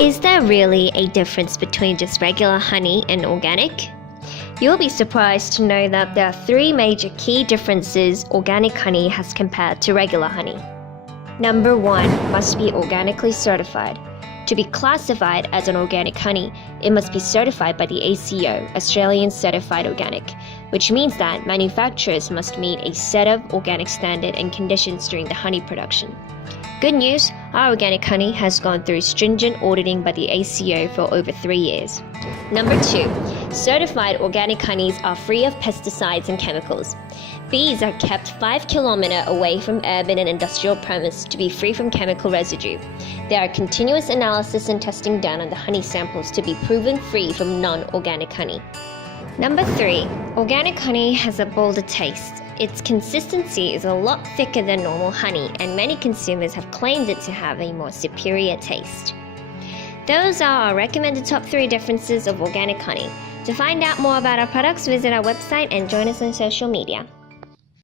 Is there really a difference between just regular honey and organic? You'll be surprised to know that there are three major key differences organic honey has compared to regular honey. Number 1, must be organically certified. To be classified as an organic honey, it must be certified by the ACO, Australian Certified Organic, which means that manufacturers must meet a set of organic standard and conditions during the honey production. Good news, our organic honey has gone through stringent auditing by the ACO for over 3 years. Number 2, certified organic honeys are free of pesticides and chemicals. Bees are kept 5 kilometers away from urban and industrial premises to be free from chemical residue. There are continuous analysis and testing done on the honey samples to be proven free from non-organic honey. Number 3, organic honey has a bolder taste. Its consistency is a lot thicker than normal honey, and many consumers have claimed it to have a more superior taste. Those are our recommended top 3 differences of organic honey. To find out more about our products, visit our website and join us on social media.